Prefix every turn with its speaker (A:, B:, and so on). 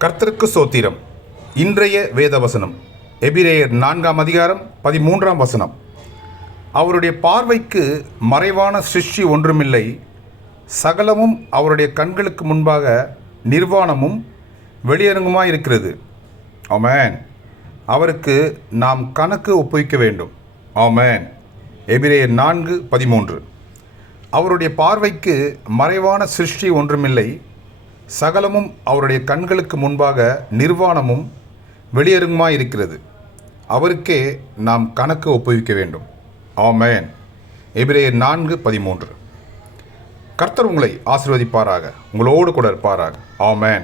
A: கர்த்தருக்கு சோத்திரம். இன்றைய வேத வசனம் எபிரேயர் நான்காம் அதிகாரம் பதிமூன்றாம் வசனம். அவருடைய பார்வைக்கு மறைவான சிருஷ்டி ஒன்றுமில்லை. சகலமும் அவருடைய கண்களுக்கு முன்பாக நிர்வாணமும் வெளியரங்குமாய் இருக்கிறது ஆமேன். அவருக்கு நாம் கணக்கு ஒப்புவிக்க வேண்டும். ஆமேன். எபிரேயர் நான்கு பதிமூன்று. அவருடைய பார்வைக்கு மறைவான சிருஷ்டி ஒன்றுமில்லை. சகலமும் அவருடைய கண்களுக்கு முன்பாக நிர்வாணமும் வெளியரங்குமாய் இருக்கிறது அவருக்கே நாம் கணக்கு ஒப்புவிக்க வேண்டும். ஆமேன். எபிரேயர் நான்கு பதிமூன்று. கர்த்தர் உங்களை ஆசிர்வதிப்பாராக. உங்களோடு கூட இருப்பாராக. ஆமேன்.